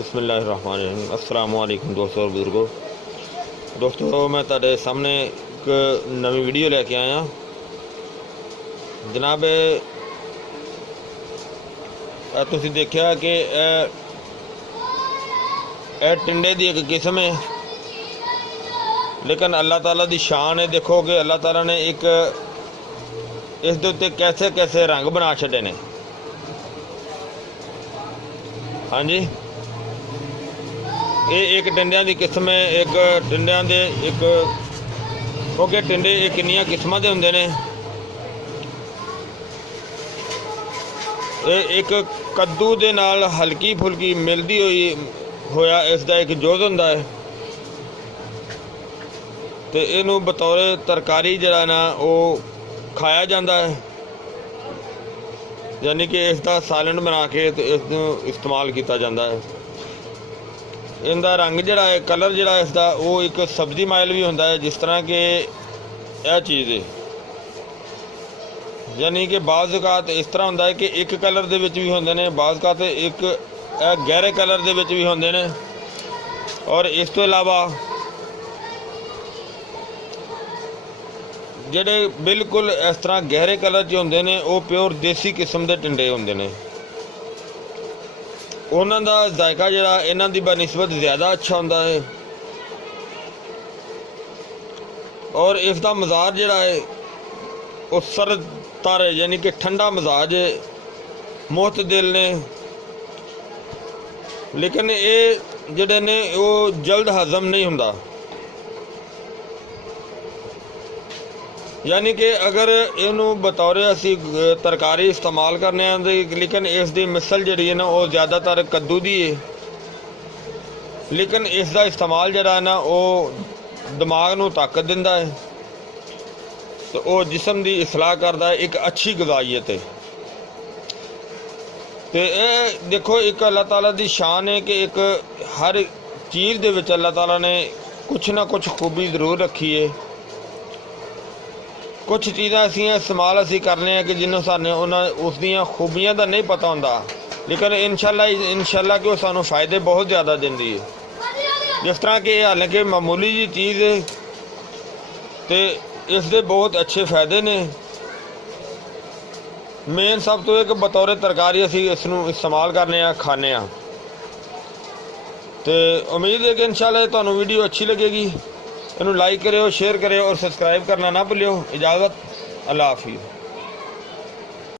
बिस्मिल्लाहिर्रहमानिर्रहीम। अस्सलाम वालेकुम दोस्तों और बुजुर्गों। दोस्तों मैं तुहाडे सामने एक नवी वीडियो लेके आया जनाब। तुसीं देखिया कि टिंडे की एक किस्म है, लेकिन अल्लाह ताला की शान है। देखो कि अल्लाह ताला ने एक इस दे उत्ते कैसे कैसे रंग बना छड़े ने। हाँ जी, ये एक टिंडिया की किस्म है। एक टिंडिया दे एक क्योंकि टिंडे ये किन्नियां किस्मां दे हुंदे ने। ये एक कद्दू दे नाल हल्की फुल्की मिलदी हुई होया इसका एक जोज हुंदा है, तो इनू बतौर तरकारी जरा ना वो खाया जाता है, यानी कि इसका सालन बना के तो इसनू इस्तेमाल किया जाता है। इनका रंग जड़ा है, कलर जड़ा इसका वो एक सब्जी माइल भी होंदा है, जिस तरह के यह चीज़ है। यानी कि बाज़ औक़ात इस तरह होंदा है कि एक कलर दे विच भी होंदे ने, बाज़ औक़ात एक गहरे कलर दे विच भी होंदे ने। और इस तो इलावा ਜਿਹੜੇ बिल्कुल इस तरह गहरे कलर च होंदे ने वो प्योर देसी किस्म के टिंडे होंदे ने। उन्हां दा जायका जिहड़ा इन्हां दी बनिस्बत ज़्यादा अच्छा होंदा है, और इसका मज़ाज जिहड़ा है वो सरद तर है, यानी कि ठंडा मजाज है, मुतदिल ने। लेकिन ये जिहड़े ने वो जल्द हज़म नहीं हुंदा। यानी कि अगर इनू बतौर असी तरकारी इस्तेमाल करने लेकिन इसकी मिसल जी है ना वो ज़्यादातर कद्दू की है। लेकिन इसका इस्तेमाल जरा है ना वो दिमाग नू ताकत दिंदा है, तो वो जिसम की इसलाह करता है, एक अच्छी गज़ाइयत है। तो ये देखो एक अल्लाह ताला की शान है कि एक हर चीज़ दे विच अल्लाह ताला ने कुछ ना कुछ खूबी जरूर रखी है। कुछ चीज़ां ऐसियां इस्तेमाल असी करने कि जिन्होंने सानू उसदियां खूबियां का नहीं पता होंदा, लेकिन इंशाल्लाह कि वो सानू फ़ायदे बहुत ज़्यादा देंदी है। जिस तरह कि हालांकि मामूली जी चीज़ है, तो इसके बहुत अच्छे फ़ायदे ने। मेन सब तो एक बतौर तरकारी असी इसनू इस्तेमाल करने खाने। तो उम्मीद है कि इंशाल्लाह तुहानू वीडियो अच्छी लगेगी। इन्हू लाइक करो, शेयर करो और सब्सक्राइब करना ना भूलियो। इजाज़त, अल्लाह हाफिज़।